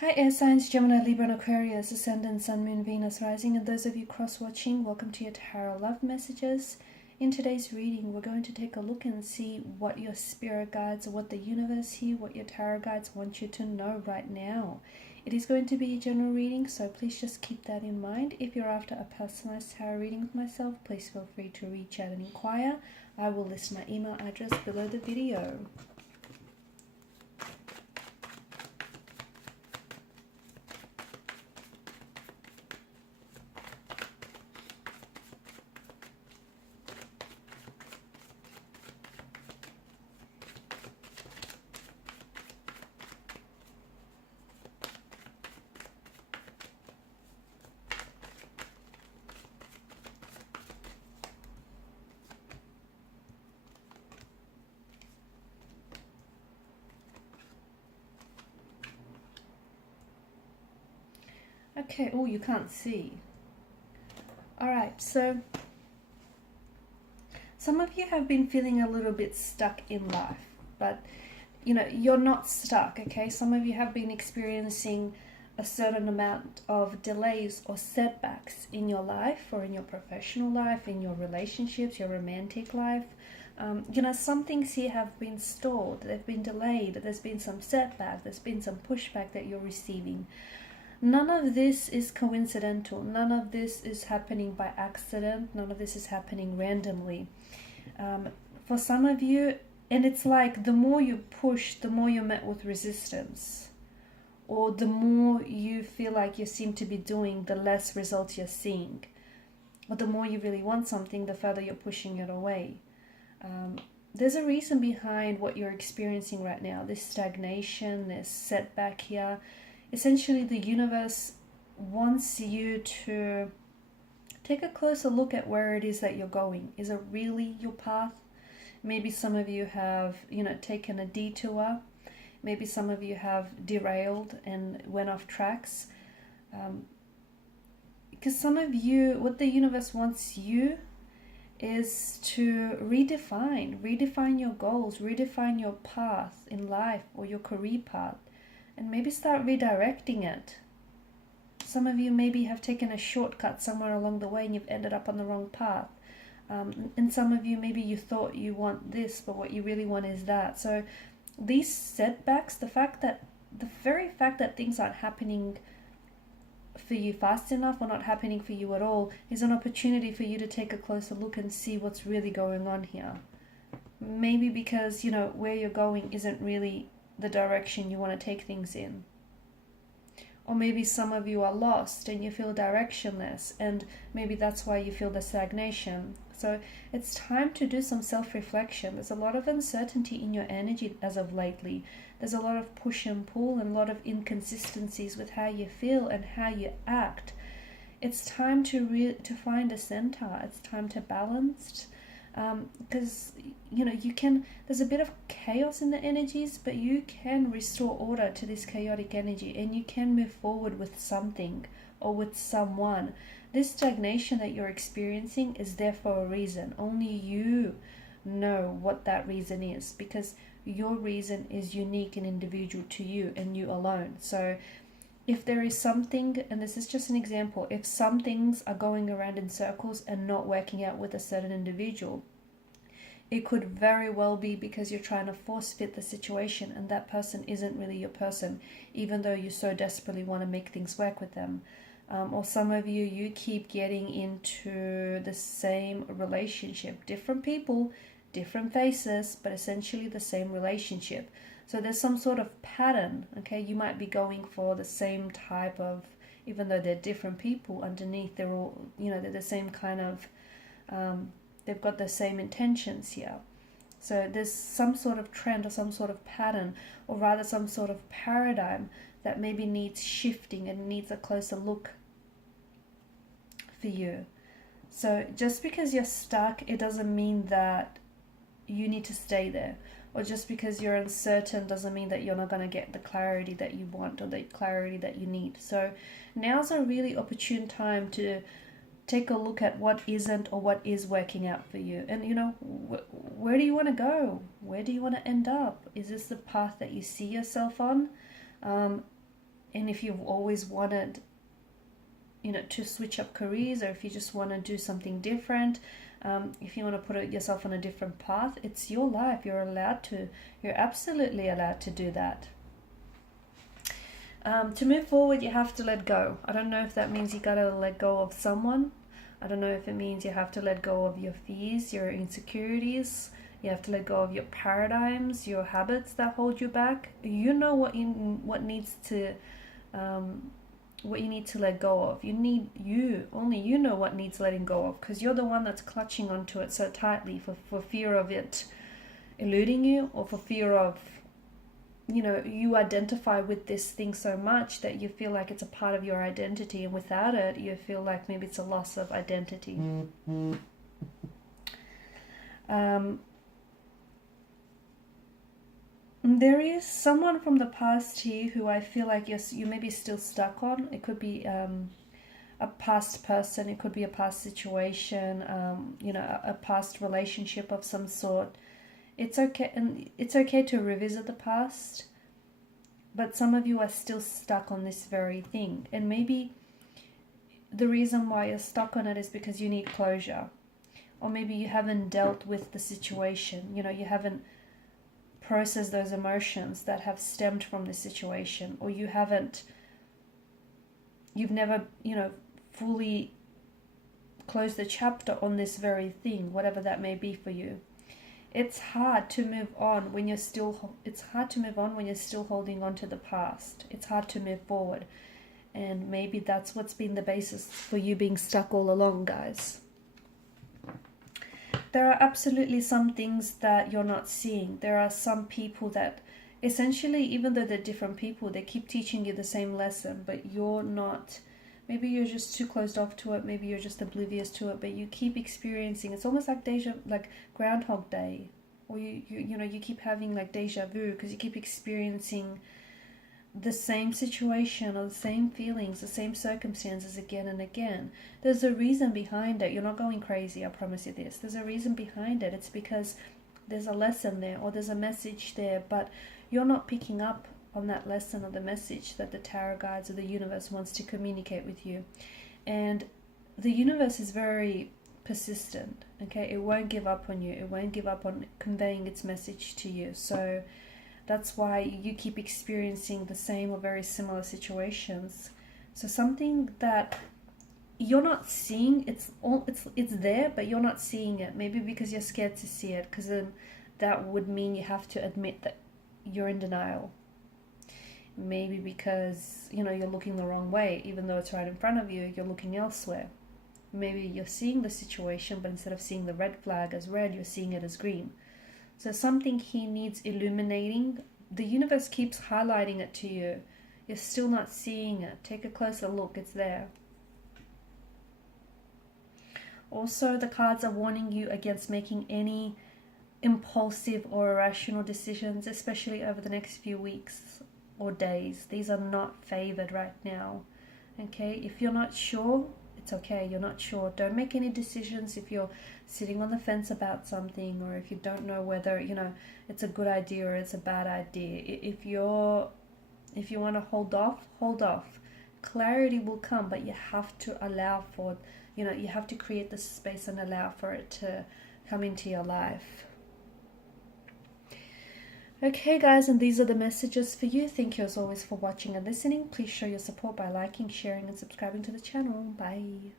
Hi air signs, Gemini, Libra and Aquarius, Ascendant, Sun, Moon, Venus, Rising, and those of you cross-watching, welcome to your Tarot Love Messages. In today's reading, we're going to take a look and see what your spirit guides, what the universe here, what your tarot guides want you to know right now. It is going to be a general reading, so please just keep that in mind. If you're after a personalized tarot reading with myself, please feel free to reach out and inquire. I will list my email address below the video. Okay, oh, you can't see. Alright, so some of you have been feeling a little bit stuck in life, but you're not stuck, okay? Some of you have been experiencing a certain amount of delays or setbacks in your life or in your professional life, in your relationships, your romantic life. Some things here have been stalled, they've been delayed, there's been some setback, there's been some pushback that you're receiving. None of this is coincidental. None of this is happening by accident. None of this is happening randomly. For some of you, and it's like the more you push, the more you're met with resistance. Or the more you feel like you seem to be doing, the less results you're seeing. Or the more you really want something, the further you're pushing it away. There's a reason behind what you're experiencing right now. This stagnation, this setback here. Essentially, the universe wants you to take a closer look at where it is that you're going. Is it really your path? Maybe some of you have, taken a detour. Maybe some of you have derailed and went off tracks. Because some of you, what the universe wants you is to redefine your goals, redefine your path in life or your career path. And maybe start redirecting it. Some of you maybe have taken a shortcut somewhere along the way and you've ended up on the wrong path. And some of you, maybe you thought you want this, but what you really want is that. So these setbacks, the very fact that things aren't happening for you fast enough or not happening for you at all is an opportunity for you to take a closer look and see what's really going on here. Maybe because, where you're going isn't really the direction you want to take things in. Or maybe some of you are lost and you feel directionless, and maybe that's why you feel the stagnation. So it's time to do some self-reflection. There's a lot of uncertainty in your energy as of lately. There's a lot of push and pull and a lot of inconsistencies with how you feel and how you act. It's time to find a center. It's time to balance. Because there's a bit of chaos in the energies, but you can restore order to this chaotic energy and you can move forward with something or with someone. This stagnation that you're experiencing is there for a reason. Only you know what that reason is, because your reason is unique and individual to you and you alone. So if there is something, and this is just an example, if some things are going around in circles and not working out with a certain individual, it could very well be because you're trying to force fit the situation and that person isn't really your person, even though you so desperately want to make things work with them. Or some of you keep getting into the same relationship. Different people, different faces, but essentially the same relationship. So there's some sort of pattern, okay? You might be going for the same type of, even though they're different people, underneath they're all, they're the same kind of, they've got the same intentions here. So there's some sort of trend or some sort of pattern, or rather some sort of paradigm that maybe needs shifting and needs a closer look for you. So just because you're stuck, it doesn't mean that you need to stay there. Or just because you're uncertain doesn't mean that you're not going to get the clarity that you want or the clarity that you need. So now's a really opportune time to take a look at what isn't or what is working out for you. And where do you want to go? Where do you want to end up? Is this the path that you see yourself on? And if you've always wanted, you know, to switch up careers, or if you just want to do something different, if you want to put yourself on a different path, it's your life. You're allowed to. You're absolutely allowed to do that. To move forward, you have to let go. I don't know if that means you got to let go of someone. I don't know if it means you have to let go of your fears, your insecurities. You have to let go of your paradigms, your habits that hold you back. You know what needs to, what you need to let go of. Only you know what needs letting go of, because you're the one that's clutching onto it so tightly for fear of it eluding you, or for fear of, you know, you identify with this thing so much that you feel like it's a part of your identity, and without it you feel like maybe it's a loss of identity. There is someone from the past here who I feel like you may be still stuck on. It could be a past person, it could be a past situation, you know, a past relationship of some sort. It's okay, and it's okay to revisit the past, but some of you are still stuck on this very thing. And maybe the reason why you're stuck on it is because you need closure. Or maybe you haven't dealt with the situation. You know, you haven't processed those emotions that have stemmed from the situation. Or you've never, you know, fully closed the chapter on this very thing, whatever that may be for you. It's hard to move on when you're still holding on to the past. It's hard to move forward. And maybe that's what's been the basis for you being stuck all along, guys. There are absolutely some things that you're not seeing. There are some people that essentially, even though they're different people, they keep teaching you the same lesson, but you're not. Maybe you're just too closed off to it. Maybe you're just oblivious to it, but you keep experiencing. It's almost like Groundhog Day, or you know, you keep having like deja vu, because you keep experiencing the same situation or the same feelings, the same circumstances again and again. There's a reason behind it. You're not going crazy, I promise you this. There's a reason behind it. It's because there's a lesson there, or there's a message there, but you're not picking up on that lesson or the message that the tarot guides or the universe wants to communicate with you. And the universe is very persistent, okay? It won't give up on you. It won't give up on conveying its message to you. So that's why you keep experiencing the same or very similar situations. So something that you're not seeing, it's there, but you're not seeing it. Maybe because you're scared to see it, because then that would mean you have to admit that you're in denial. Maybe because, you know, you're looking the wrong way, even though it's right in front of you, you're looking elsewhere. Maybe you're seeing the situation, but instead of seeing the red flag as red, you're seeing it as green. So something here needs illuminating. The universe keeps highlighting it to you. You're still not seeing it. Take a closer look. It's there. Also, the cards are warning you against making any impulsive or irrational decisions, especially over the next few weeks or days. These are not favored right now. Okay, if you're not sure, it's okay. You're not sure. Don't make any decisions if you're sitting on the fence about something, or if you don't know whether, you know, it's a good idea or it's a bad idea. If you want to hold off, hold off. Clarity will come, but you have to allow for, you know, you have to create the space and allow for it to come into your life. Okay guys, and these are the messages for you. Thank you as always for watching and listening. Please show your support by liking, sharing and subscribing to the channel. Bye.